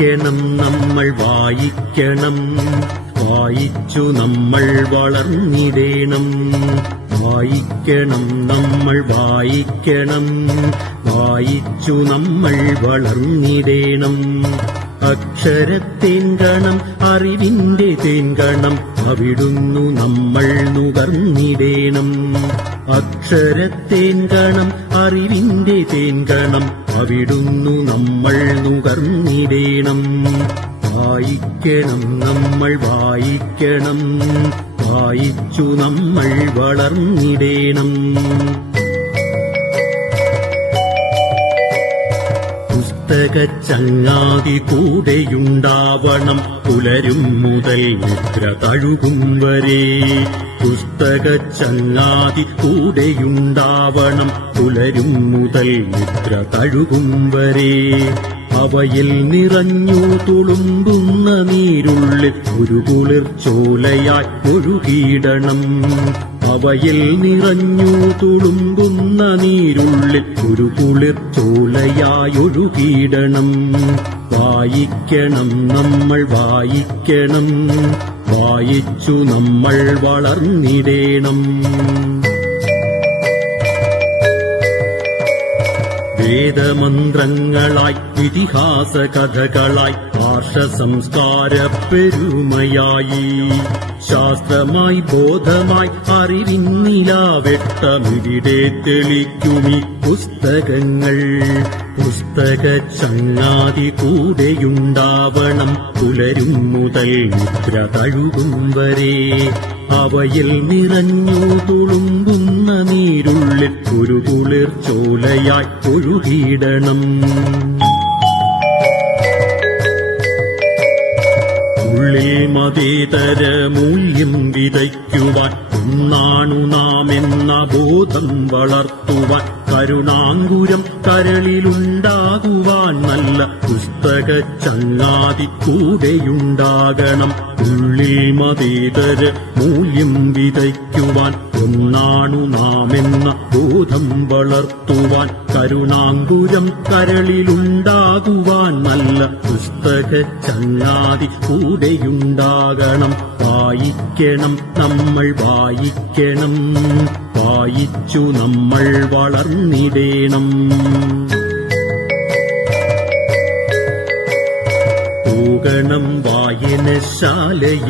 വായിക്കണം നമ്മൾ വായിക്കണം, വായിച്ചു നമ്മൾ വളർന്നിടേണം. വായിക്കണം നമ്മൾ വായിക്കണം, വായിച്ചു നമ്മൾ വളർന്നിടേണം. അക്ഷരത്തേൻകണം അറിവിന്റെ തേൻകണം, അവിടുന്നു നമ്മൾ നുകർന്നിടേണം. അക്ഷരത്തേൻകണം അറിവിന്റെ തേൻകണം, അവിടുന്നു നമ്മൾ നുകർന്നിടേണം. വായിക്കണം നമ്മൾ വായിക്കണം, വായിച്ചു നമ്മൾ വളർന്നിടേണം. പുസ്തകച്ചങ്ങാതി കൂടെയുണ്ടാവണം, പുലരും മുതൽ നിദ്ര തഴുകും വരെ. പുസ്തകച്ചങ്ങാതി കൂടെയുണ്ടാവണം, പുലരും മുതൽ നിദ്ര തഴുകും വരെ. അവയിൽ നിറഞ്ഞു തുളുമ്പുന്ന നീരുള്ളിൽ ഒരു കുളിർച്ചോലയായി ഒഴുകിയിടണം. അവയിൽ നിറഞ്ഞു തുളുമ്പുന്ന നീരുള്ളിൽ ഒരു കുളിർച്ചോലയായി ഒഴുകിയിടണം. വായിക്കണം നമ്മൾ വായിക്കണം, വായിച്ചു നമ്മൾ വളർന്നിടേണം. വേദമന്ത്രങ്ങളായി ഇതിഹാസ കഥകളായി ആർഷസംസ്കാര പെരുമയായി, ശാസ്ത്രമായി ബോധമായി അറിവിന്നിലാവെട്ടമിവിടെ തെളിക്കുമീ പുസ്തകങ്ങൾ. പുസ്തകച്ചങ്ങാതി കൂടെയുണ്ടാവണം, പുലരും മുതൽ നിദ്ര തഴുകും വരെ. അവയിൽ നിറഞ്ഞു തുളുമ്പുന്ന നീരുള്ളിൽ ഒരു കുളിർച്ചോലയായി ഒഴുകിയിടണം. ഉള്ളിൽ മതേതര മൂല്യം വിതയ്ക്കുവാൻ ഒന്നാണു നാം എന്ന ബോധം വളർത്തുവാൻ, കരുണാങ്കുരം കരളിലുണ്ടാകുവാൻ നല്ല പുസ്തകച്ചങ്ങാതി കൂടെയുണ്ടാകണം. ഉള്ളിൽ മതേതര മൂല്യം വിതയ്ക്കുവാൻ ഒന്നാണു നാം എന്ന ബോധം വളർത്തുവാൻ, കരുണാങ്കുരം കരളിലുണ്ടാകുവാൻ നല്ല പുസ്തകച്ചങ്ങാതി കൂടെയുണ്ടാകണം. വായിക്കണം നമ്മൾ വായിക്കണം, വായിച്ചു നമ്മൾ വളർന്നിടേണം. പോകണം വായനശാലയിൽ